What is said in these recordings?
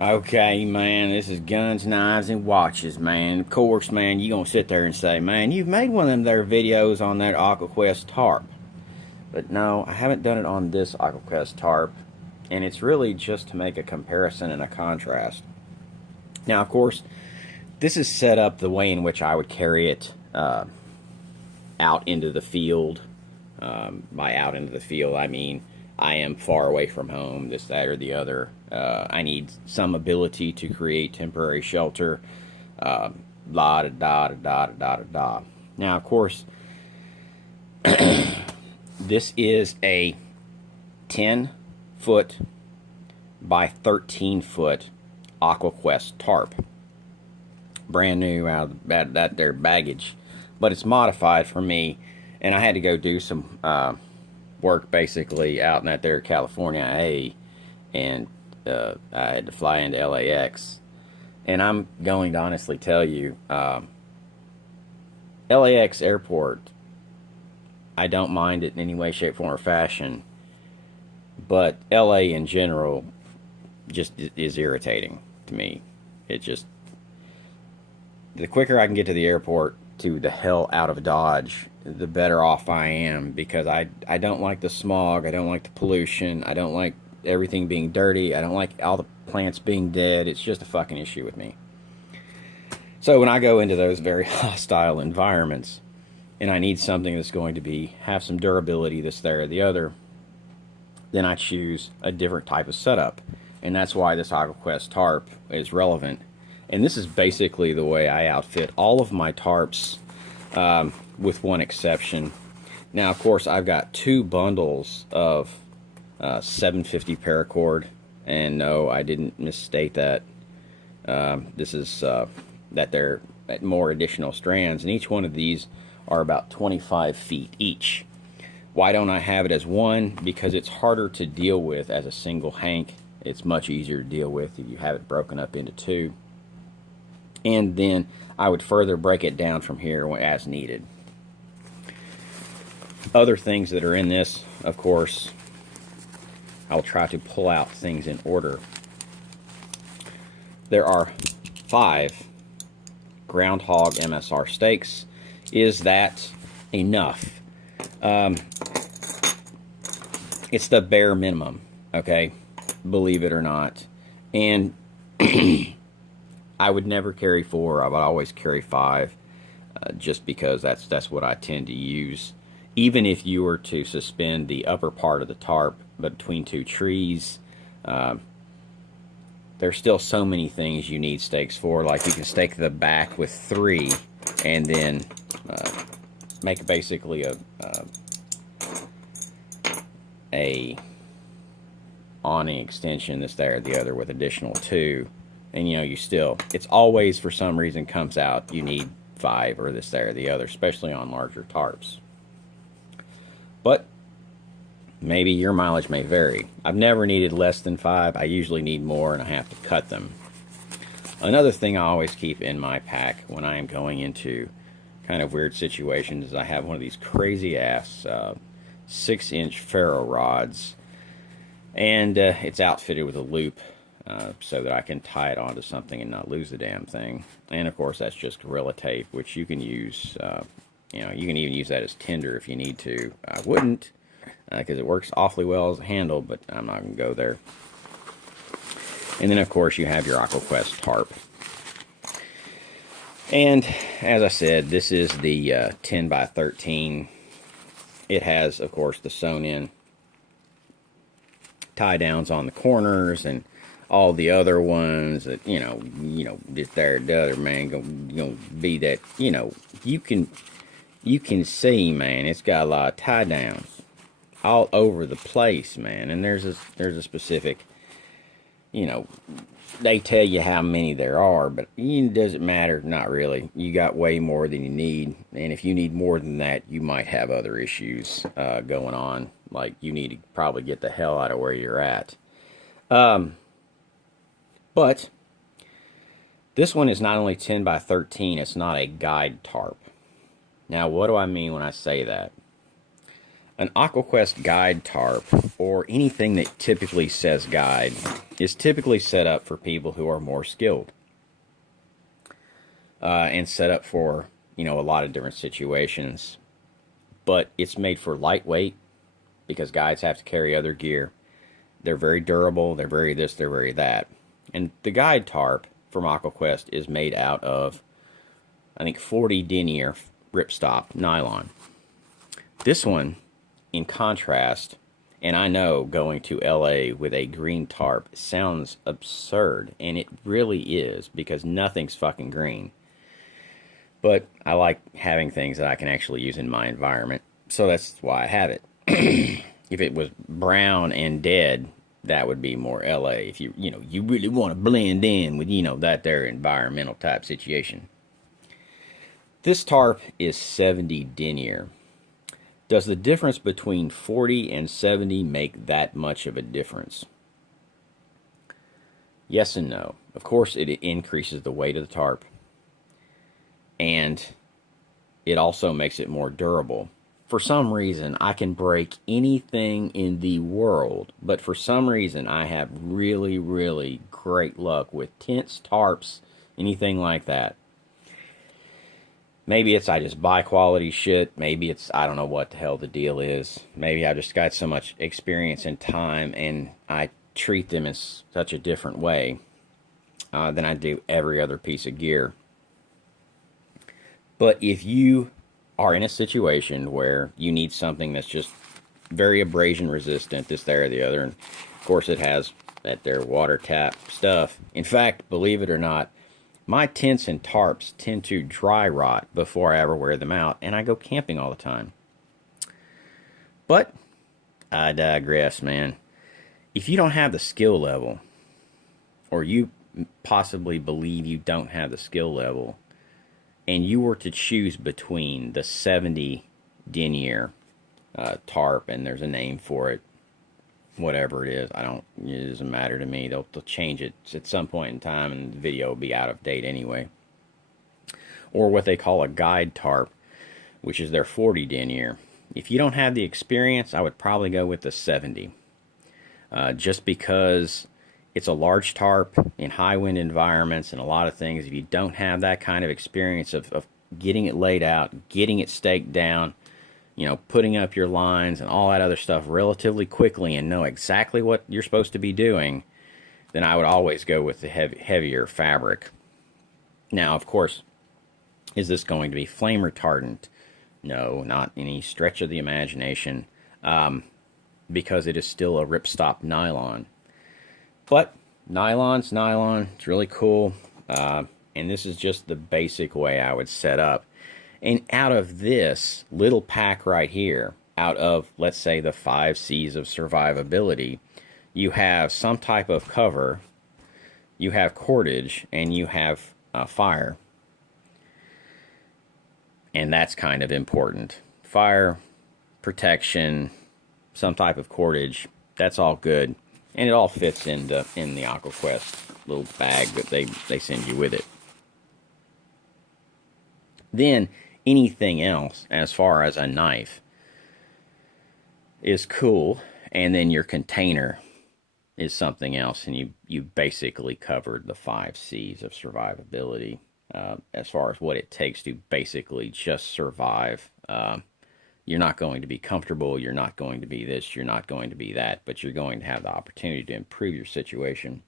Okay, man, this is guns, knives, and watches, man. Of course, man, you gonna sit there and say, man, you've made one of them there videos on that AquaQuest Tarp. But no, I haven't done it on this AquaQuest Tarp, and it's really just to make a comparison and a contrast. Now, of course, this is set up the way in which I would carry it out into the field. By out into the field, I mean I am far away from home, this, that, or the other. I need some ability to create temporary shelter. La da da da da da da da. Now, of course, this is a 10-foot by 13-foot AquaQuest tarp. Brand new out of that there baggage. But it's modified for me, and I had to go do some work basically out in that there California and I had to fly into LAX. And I'm going to honestly tell you, LAX airport, I don't mind it in any way, shape, form, or fashion, but LA in general just is irritating to me. It just, the quicker I can get to the airport, to the hell out of Dodge, the better off I am, because I don't like the smog, I don't like the pollution, I don't like everything being dirty, I don't like all the plants being dead. It's just a fucking issue with me. So when I go into those very hostile environments and I need something that's going to have some durability, this, there, or the other, then I choose a different type of setup. And that's why this AquaQuest tarp is relevant. And this is basically the way I outfit all of my tarps, with one exception. Now, of course, I've got two bundles of 750 paracord, and no, I didn't misstate that. This is that they're at more additional strands, and each one of these are about 25 feet each. Why don't I have it as one? Because it's harder to deal with as a single hank. It's much easier to deal with if you have it broken up into two. And then I would further break it down from here as needed. Other things that are in this, of course, I'll try to pull out things in order. There are 5 groundhog MSR stakes. Is that enough? It's the bare minimum, okay? Believe it or not. And I would never carry 4. I would always carry 5, just because that's what I tend to use. Even if you were to suspend the upper part of the tarp between 2 trees, there's still so many things you need stakes for. Like you can stake the back with 3, and then make basically a awning extension, this, there, or the other, with additional 2. And you know, it's always, for some reason, comes out you need 5 or this, there, or the other, especially on larger tarps. But maybe your mileage may vary. I've never needed less than 5. I usually need more, and I have to cut them. Another thing I always keep in my pack when I am going into kind of weird situations is I have one of these crazy ass 6-inch ferro rods, and it's outfitted with a loop, so that I can tie it onto something and not lose the damn thing. And of course, that's just Gorilla Tape, which you can use, you know, you can even use that as tinder if you need to. I wouldn't, because it works awfully well as a handle, but I'm not going to go there. And then, of course, you have your AquaQuest tarp. And as I said, this is the 10 by 13. It has, of course, the sewn-in tie downs on the corners, and all the other ones that, you know, this, there, the other, man, gonna be that, you know, you can see, man, it's got a lot of tie downs all over the place, man. And there's a specific, you know, they tell you how many there are, but it doesn't matter. Not really. You got way more than you need, and if you need more than that, you might have other issues going on. Like, you need to probably get the hell out of where you're at. But this one is not only 10 by 13, it's not a guide tarp. Now, what do I mean when I say that? An AquaQuest guide tarp, or anything that typically says guide, is typically set up for people who are more skilled. And set up for, a lot of different situations. But it's made for lightweight, because guides have to carry other gear. They're very durable, they're very this, they're very that. And the guide tarp from AquaQuest is made out of, I think, 40 denier ripstop nylon. This one, in contrast, and I know going to LA with a green tarp sounds absurd, and it really is, because nothing's fucking green. But I like having things that I can actually use in my environment, so that's why I have it. If it was brown and dead, that would be more LA. If you really want to blend in with, that there environmental type situation. This tarp is 70 denier. Does the difference between 40 and 70 make that much of a difference? Yes and no. Of course, it increases the weight of the tarp, and it also makes it more durable. For some reason, I can break anything in the world, but for some reason, I have really, really great luck with tents, tarps, anything like that. Maybe it's I just buy quality shit. Maybe it's I don't know what the hell the deal is. Maybe I just got so much experience and time, and I treat them in such a different way than I do every other piece of gear. But if you are in a situation where you need something that's just very abrasion resistant, this, there, or the other, and of course it has that there water tap stuff. In fact, believe it or not, my tents and tarps tend to dry rot before I ever wear them out, and I go camping all the time. But I digress, man. If you don't have the skill level, or you possibly believe you don't have the skill level, and you were to choose between the 70 denier tarp, and there's a name for it, whatever it is, it doesn't matter to me. They'll change it at some point in time, and the video will be out of date anyway. Or what they call a guide tarp, which is their 40 denier. If you don't have the experience, I would probably go with the 70. Just because it's a large tarp in high wind environments and a lot of things. If you don't have that kind of experience of getting it laid out, getting it staked down, putting up your lines and all that other stuff relatively quickly and know exactly what you're supposed to be doing, then I would always go with the heavier fabric. Now, of course, is this going to be flame retardant? No, not any stretch of the imagination, because it is still a ripstop nylon. But nylon's nylon. It's really cool. And this is just the basic way I would set up. And out of this little pack right here, out of, let's say, the 5 C's of survivability, you have some type of cover, you have cordage, and you have fire. And that's kind of important. Fire, protection, some type of cordage, that's all good. And it all fits in the AquaQuest little bag that they send you with it. Then anything else, as far as a knife, is cool. And then your container is something else. And you basically covered the 5 C's of survivability, as far as what it takes to basically just survive. You're not going to be comfortable, you're not going to be this, you're not going to be that, but you're going to have the opportunity to improve your situation.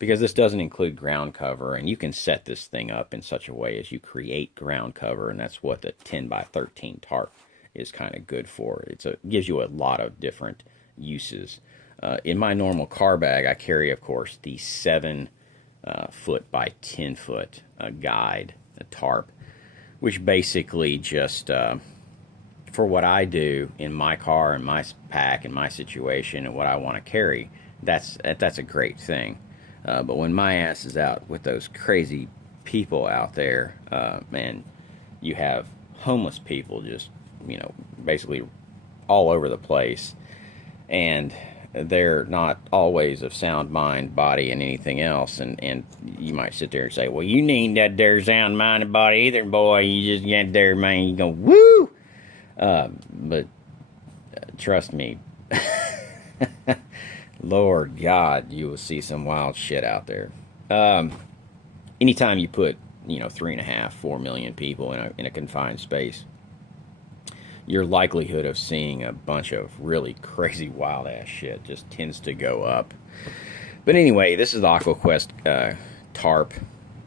Because this doesn't include ground cover, and you can set this thing up in such a way as you create ground cover, and that's what the 10 by 13 tarp is kind of good for. It gives you a lot of different uses. In my normal car bag, I carry, of course, the 7 foot by 10 foot guide, a tarp, which basically just... for what I do in my car and my pack and my situation and what I want to carry, that's a great thing. But when my ass is out with those crazy people out there, man, you have homeless people just, basically all over the place. And they're not always of sound mind, body, and anything else. And you might sit there and say, well, you need that there sound mind and body either, boy. You just get there, man, you go, woo! But trust me. Lord God, you will see some wild shit out there. Anytime you put, 3.5, 4 million people in a confined space, your likelihood of seeing a bunch of really crazy wild ass shit just tends to go up. But anyway, this is the AquaQuest Tarp.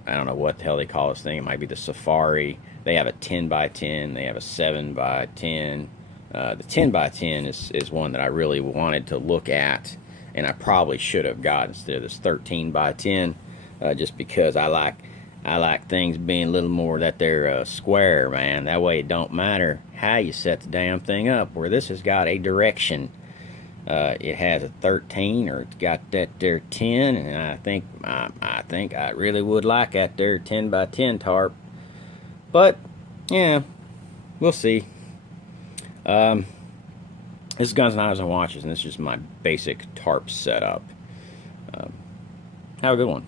I don't know what the hell they call this thing. It might be the Safari. They have a 10 by 10. They have a 7 by 10. The 10 by 10 is one that I really wanted to look at, and I probably should have got instead of this 13 by 10, just because I like things being a little more that they're square, man. That way it don't matter how you set the damn thing up. Where this has got a direction. It has a 13, or it's got that there 10, and I think I really would like that there 10 by 10 tarp. But yeah, we'll see. This is Guns, Knives, and Watches, and this is just my basic tarp setup. Have a good one.